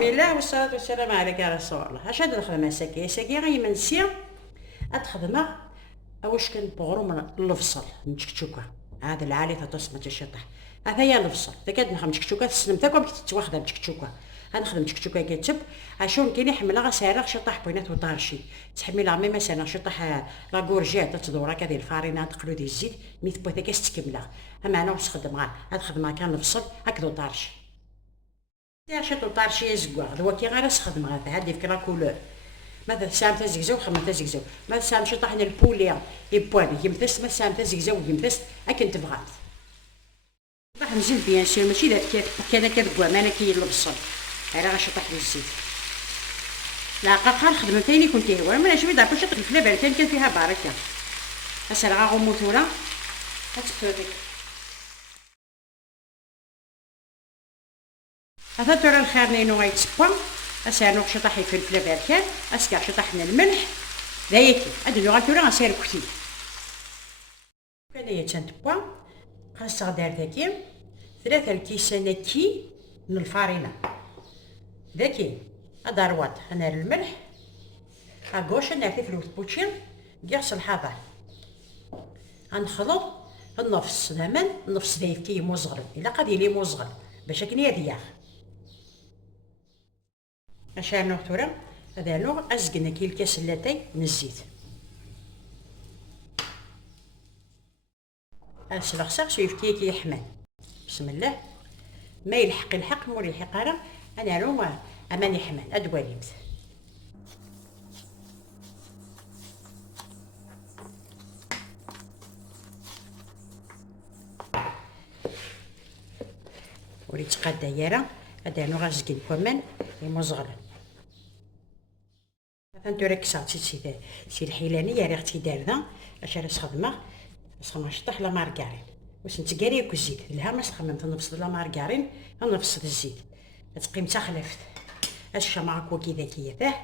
بسم الله والصلاة والسلام عليك يا رسول الله. اش هاد الخدمة ساكي غي منسية اتخدمها واش كنبغرو من الفصل نتشكتشوكا هذا العالي تصمت الشطح هذا هي الفصل اذا كانت نخدم تشكتشوكا تسلم تاكم كتتواخد تشكتشوكا غنخدم تشكتشوكا كتب عشان كاين يحملها غسالة شطح بينات وطارشي تحملها مي مثلا شطح لا كورجيت تدورا كذا الفارينة تقلو ديال الزيت مي تبغي كتكملها اما انا واش تخدمها هاد الخدمة كان الفصل هكذا طارشي يا شتو طارشي زكوا دوا كي غير نخدم غير هادي فكرا كولور ماذا سام تاع زيكزاو خدمت تاع زيكزاو ما سام شي طاحن البوليا يبواني يمثس ما سام تاع زيكزاو يمثس اكن تبغات راح نزيد بيان سير ماشي كذا كدكوا ما انا كي البصل راه غنشطح بالزيت لا قاقا خدمت ثاني كنت هو ما نشوف دابا شطح الفلابه كان فيها بركه اسرع غموتولا هتفرك هذا ترى الخير غايت سبا اسانو شطحي فلفله بركان اسكا شطحنا الملح دايكي هادو لو غاتورا غنسير كوتي هنايا تنتبا خاص دار داكي 3 الكيسان كي من الفارينه داكي اداروات انا الملح اغوش انا في فلوس بوتشين كيغسل الحضر غنخلط النفس زمان النفس دايف كي موزغل الا قادي لي موزغل باش كني دياخ عشان نوتورا هذا نوع ازقنا كي الكاس اللاتاي من الزيت اسلخسخ شوف كي يحمل بسم الله ما يلحق مور يلحق راه انا لو امان يحمل ادواليمت وريت قاد دايره هذا نوع ازقن كمان يمزغل فانتو ركزات سي الحيلاني يا ريختي دارنا اش راه خدمه خدمه شطح لا مارغارين واش نتقاري الزيت لها ما خممت نفصل لا مارغارين نفصل الزيت تقيم تا خلفت اش معاكو كي ذكيه فاه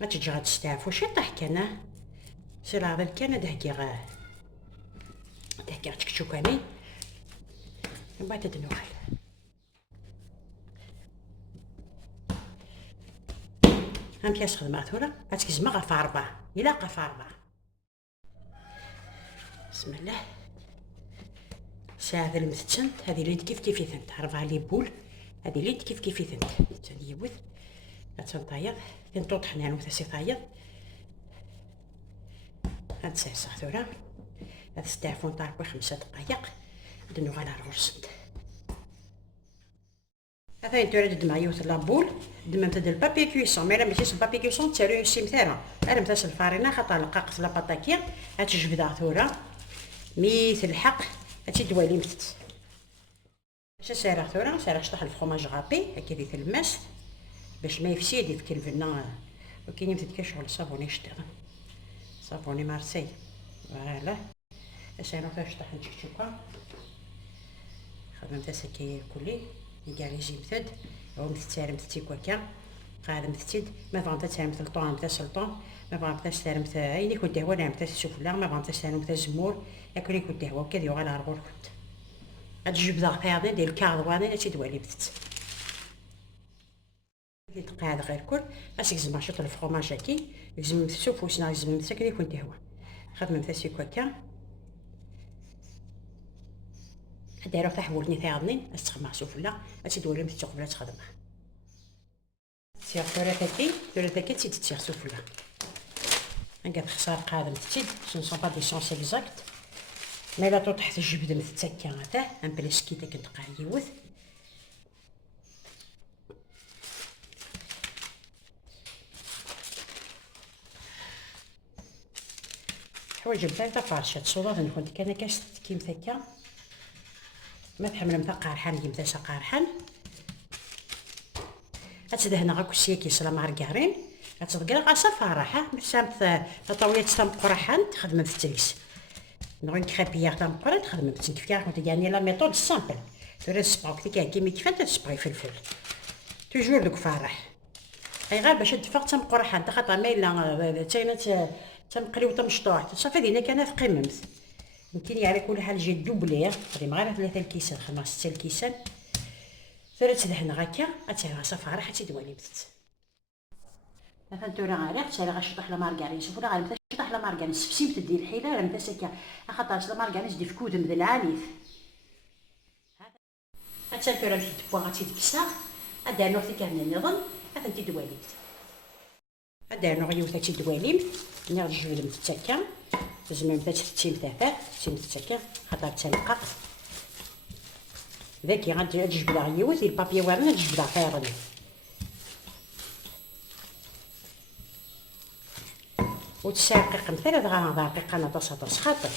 ما تجي غتستعفو شطح كان سير هذا كان دهكي دهكي تكشوكاني من بعد تدنوخل هم كاس خدمة ثورة غتكزما غا 4 إلا غا 4 بسم الله ساعة المتتنت هذه اللي كيف ثنت 4 لي بول هذه اللي كيف ثنت تنيوث غتنطيض تنطوط حنا وثاسي طايض هاد ساعة ثورة هاد ستعفون طاربو 5 دقايق دنو على الرسد هذا يتورد معايا وث لابول دممت د البابي كويسون مي راه ماشي البابي كويسون تسالو السيمثاره انا متاس الفارينه خاطر لقاقت لا باطاكيا هتجبد ثوره ميت الحق هاتي دوالي متت اش سارع ثوره سارع شطح الفرماج غابي هكا ديت الماس باش ما يفسد يفك الفنا وكاين يمتد كشغل صابوني شتغل صابوني مارسي فوالا اش انا شطح نشكشوكا خدمت سكي كلي يقال يجي مثد او متتارم تيكوكا قاعده متتد ما فهمت تسالم الطون تاع السلطون ما فهمت تسالم عيني كنت هو نعم تاع السفله ما فهمت تسالم تاع الزمور ياكل كنت هو كذا على رغول كنت هاد الجبده فيها ديال الكاردواني تي دوالي بتت اللي تقعد غير كل اسك زعما شوط الفرماج كي لازم السوف واش لازم مسكري كنت هو خدمه تاع سيكوكا دايره تاع حولني ثاضنين استخدم سفله اش دوالي متي قبل تخدمها سير ثلاثة تزيد تسير سفله نقاد خسار قادم تزيد سون با دي سونس اكزاكت مي لا تطيح الجبده متتكا هذا ان بليسكي تا كنتقع يوث حوايج ثلاثه فرشات صودا نكون كان كاس كيم ثكا ما تحمل متا قارحان يمتا قارحان هتدهنا غاكو سيكي سلا مارغارين هتدقرا غاسا فرحه مسامت طاويه تام قرحان تخدم في التريس نغون كريبيير تام قرا تخدم كيف كاع يعني لا ميثود سامبل تري سباك كيما كيفاش تسبري فلفل توجور دوك فرح اي غير باش تدفق تام قرحان خاطر ما الا تاينات تام قليو تام شطوح صافي دينا كان في قممت يمكن على كل حال جي دوبلي غادي غير 3 الكيسان 5 6 الكيسان ترى تدهن غاكا اتيها صفارة حتى دوالي بتت مثلا تورا غاري تسالي غاشطح لا مارغرين شوفوا غاري مثلا شطح لا مارغرين سفسيم تدي الحيله راه متسكا خاطر لا مارغرين دي فكود من العنيف هذا تورا في تبوا غاتي تكسا هذا نوع في كان النظام هذا انت دوالي هذا نوع يوثا تي دوالي نير جوج متسكا زعما بدا تتيم تاعها تتيم تتسكا خاطر تلقى ذاكي غادي تجبد غيوث البابي وارنا تجبد خيرني وتساقق مثلا غا دقيقه انا تصاطس خاطر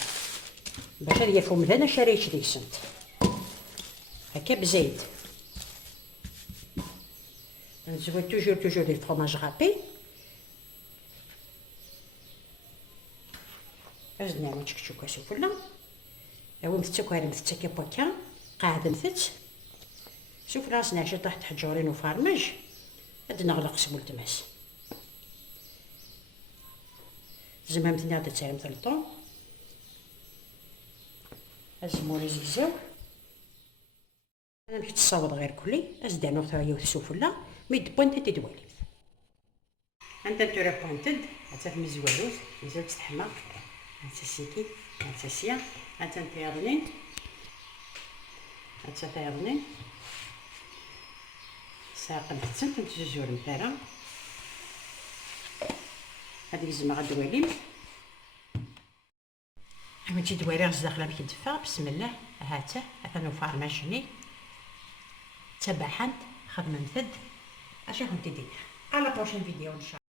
باش هي فم هنا شريت ديسنت هكا بزيت نزود توجور دي فروماج غابي ازنا متشكشوكا سوفلا هو متسكر متسكر بوكا قاعد مثت شوف راسنا عشان طحت حجورين وفارمج هاد نغلق سبول تماس زمامتني عاد تسالم ثلطون ازموري زيزاو انا مشيت تصاوب غير كلي ازدا نوثا يوث سوفلا ميد بوينت تدوالي انت تورا بوينتد عتاف مزوالوث مزال تستحمى هاتسيكي هاتسيا هاتنتيرني هاتثيرني ساقن حتى تجوج مثلا هذيك الزعما غدوالي حنا تجي دوالي غز داخله بك دفا بسم الله هاته هذا فارماجني تبعت خدمه مثد اش كنتي دير على بروشين فيديو ان شاء الله.